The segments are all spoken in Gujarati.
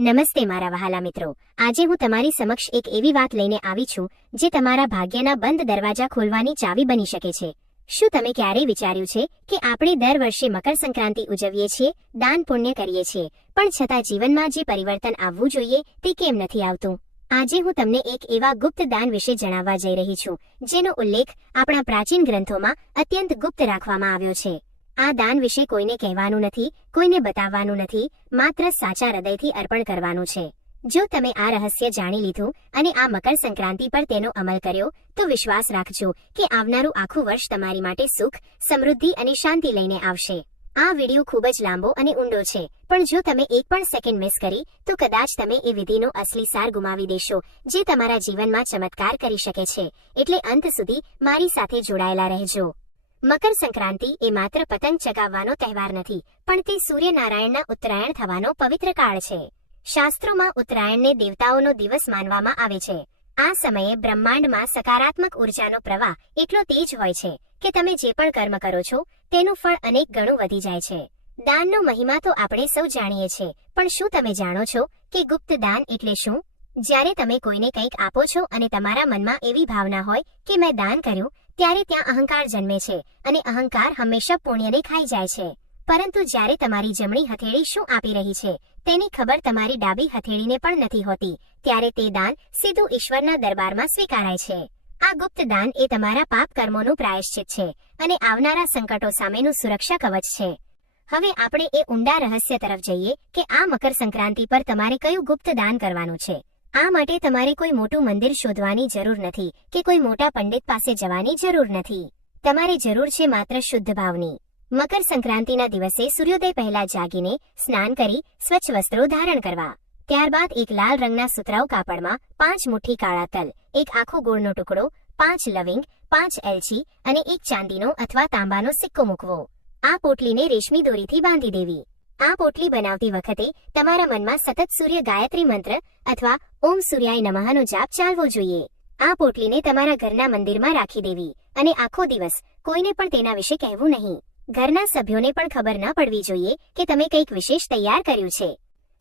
નમસ્તે મારા વહાલા મિત્રો. આજે હું તમારી સમક્ષ એક એવી વાત લઈને આવી છું, જે તમારા ભાગ્યના બંધ દરવાજા ખોલવાની ચાવી બની શકે છે. શું તમે ક્યારેય વિચાર્યું છે કે આપણે દર વર્ષે મકર સંક્રાંતિ ઉજવીએ છીએ, દાન પુણ્ય કરીએ છીએ, પણ છતાં જીવનમાં જે પરિવર્તન આવવું જોઈએ તે કેમ નથી આવતું? આજે હું તમને એક એવા ગુપ્ત દાન વિશે જણાવવા જઈ રહી છું, જેનો ઉલ્લેખ આપણા પ્રાચીન ગ્રંથોમાં અત્યંત ગુપ્ત રાખવામાં આવ્યો છે. આ દાન વિશે કોઈને કહેવાનું નથી, કોઈને બતાવવાનું નથી, માત્ર સાચા હૃદયથી અર્પણ કરવાનું છે. જો તમે આ રહસ્ય જાણી લીધું અને આ મકર સંક્રાંતિ પર તેનો અમલ કર્યો, તો વિશ્વાસ રાખજો કે આવનારું આખું વર્ષ તમારી માટે સુખ, સમૃદ્ધિ અને શાંતિ લઈને આવશે. આ વિડિયો ખૂબ જ લાંબો અને ઊંડો છે, પણ જો તમે એક પણ સેકન્ડ મિસ કરી, તો કદાચ તમે એ વિધિનો અસલી સાર ગુમાવી દેશો, જે તમારા જીવનમાં ચમત્કાર કરી શકે છે, એટલે અંત સુધી મારી સાથે જોડાયેલા રહેજો. મકર સંક્રાંતિ એ માત્ર પતંગ ચગાવવાનો તહેવાર નથી, પણ તે સૂર્યનારાયણના ઉત્તરાયણ થવાનો પવિત્ર કાળ છે. શાસ્ત્રોમાં ઉત્તરાયણને દેવતાઓનો દિવસ માનવામાં આવે છે. આ સમયે બ્રહ્માંડમાં સકારાત્મક ઉર્જાનો પ્રવાહ એટલો તેજ હોય છે કે તમે જે પણ કર્મ કરો છો, તેનું ફળ અનેક ગણું વધી જાય છે. દાનનો મહિમા તો આપણે સૌ જાણીએ છીએ પણ શું તમે જાણો છો કે ગુપ્ત દાન એટલે શું? જ્યારે તમે કોઈને કંઈક આપો છો અને તમારા મનમાં એવી ભાવના હોય કે મેં દાન કર્યું ત્યારે ત્યાં અહંકાર જન્મે છે અને અહંકાર હંમેશા પુણ્યને ખાઈ જાય છે. પરંતુ જ્યારે તમારી જમણી હથેળી શું આપી રહી છે, તેની ખબર તમારી ડાબી હથેળીને પણ નથી હોતી, ત્યારે તે દાન સીધું ઈશ્વરના દરબારમાં સ્વીકારાય છે. આ ગુપ્ત દાન એ તમારા પાપ કર્મોનું પ્રાયશ્ચિત છે અને આવનારા સંકટો સામેનું સુરક્ષા કવચ છે. હવે આપણે એ ઊંડા રહસ્ય તરફ જઈએ કે આ મકર સંક્રાંતિ પર તમારે કયું ગુપ્ત દાન કરવાનું છે. આ માટે તમારે કોઈ મોટું મંદિર શોધવાની જરૂર નથી કે કોઈ મોટા પંડિત પાસે જવાની જરૂર નથી. તમારે જરૂર છે માત્ર શુદ્ધ ભાવની. મકર સંક્રાંતિના દિવસે સૂર્યોદય પહેલા જાગીને સ્નાન કરી સ્વચ્છ વસ્ત્રો ધારણ કરવા. ત્યારબાદ એક લાલ રંગના સુતરાઉ કાપડમાં પાંચ મુઠ્ઠી કાળા તલ, એક આખો ગોળનો ટુકડો, પાંચ લવિંગ, પાંચ એલચી અને એક ચાંદીનો અથવા તાંબાનો સિક્કો મૂકવો. આ પોટલીને રેશમી દોરીથી બાંધી દેવી. આ પોટલી બનાવતી વખતે તમારા મનમાં સતત સૂર્ય ગાયત્રી મંત્ર અથવા ઓમ સૂર્યાય નમઃનો જાપ ચાલવો જોઈએ. આ પોટલીને તમારા ઘરના મંદિરમાં રાખી દેવી અને આખો દિવસ કોઈને પણ તેના વિશે કહેવું નહીં. ઘરના સભ્યોને પણ ખબર ન પડવી જોઈએ કે તમે કંઈક વિશેષ તૈયાર કર્યું છે.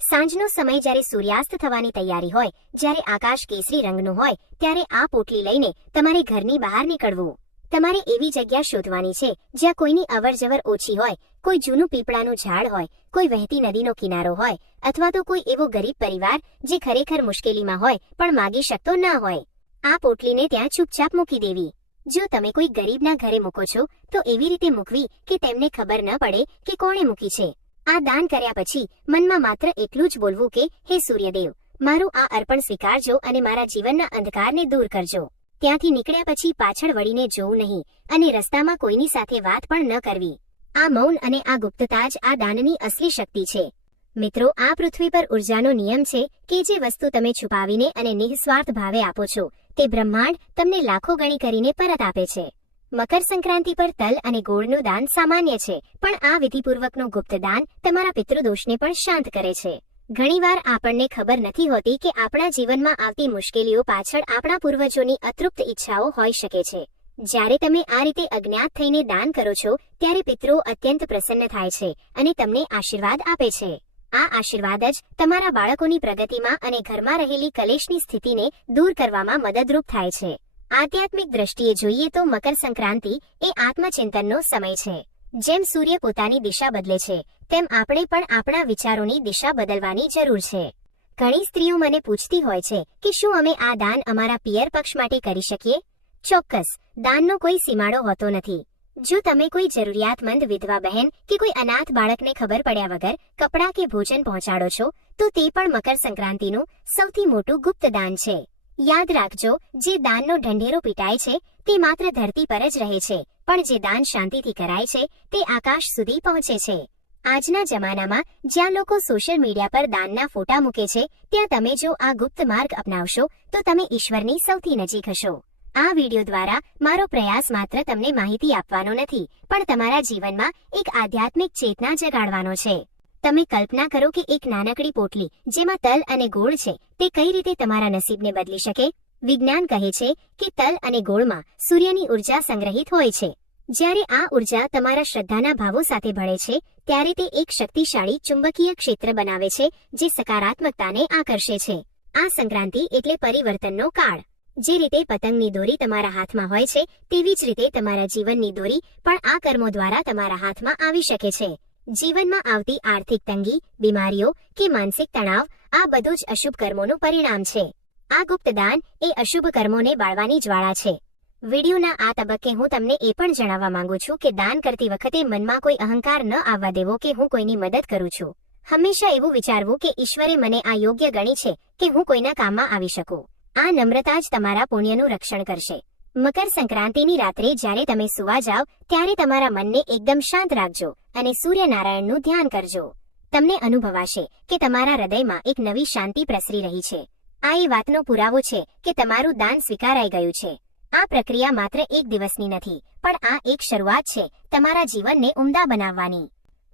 સાંજનો સમય જ્યારે સૂર્યાસ્ત થવાની તૈયારી હોય, જ્યારે આકાશ કેસરી રંગનું હોય, ત્યારે આ પોટલી લઈને તમારે ઘરની બહાર નીકળવું. તમારે એવી જગ્યા શોધવાની છે, જ્યાં કોઈની અવરજવર ઓછી હોય, કોઈ જૂનું પીપળાનું ઝાડ હોય, કોઈ વહેતી નદીનો કિનારો હોય, અથવા તો કોઈ એવો ગરીબ પરિવાર જે ખરેખર મુશ્કેલીમાં હોય, પણ માગી શકતો ન હોય. આ પોટલીને ત્યાં ચૂપચાપ મૂકી દેવી. જો તમે કોઈ ગરીબના ઘરે મૂકો છો, તો એવી રીતે મૂકવી કે તેમને ખબર ન પડે કે કોણે મૂકી છે. આ દાન કર્યા પછી, મનમાં માત્ર એટલું જ બોલવું કે, હે સૂર્યદેવ, મારું આ અર્પણ સ્વીકારજો અને મારા જીવનના અંધકારને દૂર કરજો. ત્યાંથી નીકળ્યા પછી પાછળ વળીને જોવું નહીં અને રસ્તામાં કોઈની સાથે વાત પણ ન કરવી. આ મૌન અને આ ગુપ્તતા જ આ દાનની અસલી શક્તિ છે. મિત્રો, આ પૃથ્વી પર ઉર્જાનો નિયમ છે કે જે વસ્તુ તમે છુપાવીને અને નિઃસ્વાર્થ ભાવે આપો છો, તે બ્રહ્માંડ તમને લાખો ગણી કરીને પરત આપે છે. મકર સંક્રાંતિ પર તલ અને ગોળનું દાન સામાન્ય છે, પણ આ વિધિપૂર્વકનું ગુપ્ત દાન તમારા પિતૃદોષને પણ શાંત કરે છે. ઘણીવાર આપણને ખબર નથી હોતી કે આપણા જીવનમાં આવતી મુશ્કેલીઓ પાછળ આપણા પૂર્વજોની અતૃપ્ત ઈચ્છાઓ હોઈ શકે છે. જ્યારે તમે આ રીતે અજ્ઞાત થઈને દાન કરો છો, ત્યારે પિતૃઓ અત્યંત પ્રસન્ન થાય છે અને તમને આશીર્વાદ આપે છે. આ આશીર્વાદ જ તમારા બાળકોની પ્રગતિમાં અને ઘરમાં રહેલી કલેશની સ્થિતિને દૂર કરવામાં મદદરૂપ થાય છે. આધ્યાત્મિક દ્રષ્ટિએ જોઈએ તો મકર સંક્રાંતિ એ આત્મચિંતનનો સમય છે. જેમ સૂર્ય પોતાની દિશા બદલે છે, તેમ આપણે પણ આપણા વિચારોની દિશા બદલવાની જરૂર છે. ઘણી સ્ત્રીઓ મને પૂછતી હોય છે કે શું અમે આ દાન અમારા પિયર પક્ષ માટે કરી શકીએ? ચોક્કસ, દાનનો કોઈ સીમાડો હોતો નથી. જો તમે કોઈ જરૂરિયાતમંદ વિધવા બહેન કે કોઈ અનાથ બાળકને ખબર પડ્યા વગર કપડાં કે ભોજન પહોંચાડો છો, તો તે પણ મકર સંક્રાંતિનું સૌથી મોટું ગુપ્ત દાન છે. યાદ રાખજો, જે દાનનો ઢંઢેરો પીટાય છે, તે માત્ર ધરતી પર જ રહે છે, પણ જે દાન શાંતિથી કરાય છે, તે આકાશ સુધી પહોંચે છે. આજના જમાનામાં, જ્યાં લોકો સોશિયલ મીડિયા પર દાનના ફોટા મૂકે છે, ત્યાં તમે જો આ ગુપ્ત માર્ગ અપનાવશો, તો તમે ઈશ્વરની સૌથી નજીક હશો. આ વિડિયો દ્વારા, મારો પ્રયાસ માત્ર તમને માહિતી આપવાનો નથી, પણ તમારા જીવનમાં એક આધ્યાત્મિક ચેતના જગાડવાનો છે. તમે કલ્પના કરો કે એક નાનકડી પોટલી, જેમાં તલ અને ગોળ છે, તે કઈ રીતે તમારા નસીબને બદલી શકે? વિજ્ઞાન કહે છે કે તલ અને ગોળમાં સૂર્યની ઊર્જા સંગ્રહિત હોય છે. જ્યારે આ ઊર્જા તમારા શ્રદ્ધાના ભાવો સાથે ભળે છે, ત્યારે તે એક શક્તિશાળી ચુંબકીય ક્ષેત્ર બનાવે છે, જે સકારાત્મકતાને આકર્ષે છે. આ સંક્રાંતિ એટલે પરિવર્તનનો કાળ. જે રીતે પતંગની દોરી તમારા હાથમાં હોય છે, તેવી જ રીતે તમારા જીવનની દોરી પણ આ કર્મો દ્વારા તમારા હાથમાં આવી શકે છે. જીવનમાં આવતી આર્થિક તંગી, બીમારીઓ કે માનસિક તણાવ, આ બધું જ અશુભ કર્મોનું પરિણામ છે. આ ગુપ્તદાન એ અશુભ કર્મોને બાળવાની જ્વાળા છે. વિડીયોના આ તબક્કે હું તમને એ પણ જણાવવા માંગુ છું કે દાન કરતી વખતે મનમાં કોઈ અહંકાર ન આવવા દેવો કે હું કોઈની મદદ કરું છું. હંમેશા એવું વિચારવું કે ઈશ્વરે મને આ યોગ્ય ગણી છે કે હું કોઈના કામમાં આવી શકું. આ નમ્રતા જ તમારા પુણ્યનું રક્ષણ કરશે. મકર સંક્રાંતિની રાત્રે જ્યારે તમે સુવા જાવ ત્યારે તમારા મનને એકદમ શાંત રાખજો અને સૂર્યનારાયણનું ધ્યાન કરજો. તમને અનુભવાશે કે તમારા હૃદયમાં એક નવી શાંતિ પ્રસરી રહી છે. આ એ વાતનો પુરાવો છે કે તમારું દાન સ્વીકારાઈ ગયું છે. આ પ્રક્રિયા માત્ર એક દિવસની નથી, પણ આ એક શરૂઆત છે તમારા જીવનને ઉમદા બનાવવાની.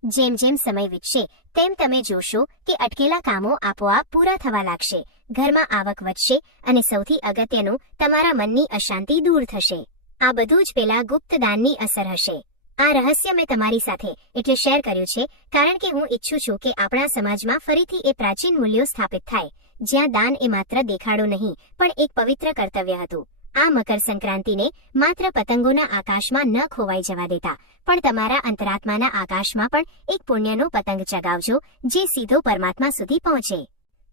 જેમ જેમ સમય વીતશે, તેમ તમે જોશો કે અટકેલા કામો આપોઆપ પૂરા થવા લાગશે. ઘરમાં આવક વધશે અને સૌથી અગત્યનું, તમારા મનની અશાંતિ દૂર થશે. આ બધું જ પેલા ગુપ્ત દાનની અસર હશે. આ રહસ્ય મેં તમારી સાથે એટલે શેર કર્યું છે, કારણ કે હું ઈચ્છું છું કે આપણા સમાજમાં ફરીથી એ પ્રાચીન મૂલ્યો સ્થાપિત થાય, જ્યાં દાન એ માત્ર દેખાડો નહીં, પણ એક પવિત્ર કર્તવ્ય હતું. આ મકર સંક્રાંતિને માત્ર પતંગોના આકાશમાં ન ખોવાઈ જવા દેતા, પણ તમારા અંતરાત્માના આકાશમાં પણ એક પુણ્યનો પતંગ ચગાવજો, જે સીધો પરમાત્મા સુધી પહોંચે.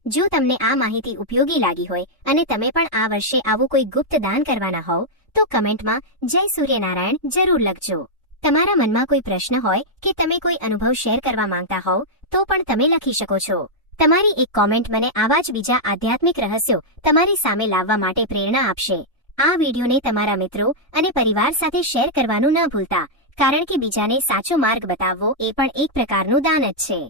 જો તમને આ માહિતી ઉપયોગી લાગી હોય અને તમે પણ આ વર્ષે આવું કોઈ ગુપ્ત દાન કરવાના હોવ, તો કમેન્ટમાં જય સૂર્યનારાયણ જરૂર લખજો. તમારા મનમાં કોઈ પ્રશ્ન હોય કે તમે કોઈ અનુભવ શેર કરવા માંગતા હોવ, તો પણ તમે લખી શકો છો. તમારી એક કોમેન્ટ મને આવા જ બીજા આધ્યાત્મિક રહસ્યો તમારી સામે લાવવા માટે પ્રેરણા આપશે. આ વિડીયોને તમારા મિત્રો અને પરિવાર સાથે શેર કરવાનું ન ભૂલતા, કારણ કે બીજાને સાચો માર્ગ બતાવવો એ પણ એક પ્રકારનું દાન જ છે.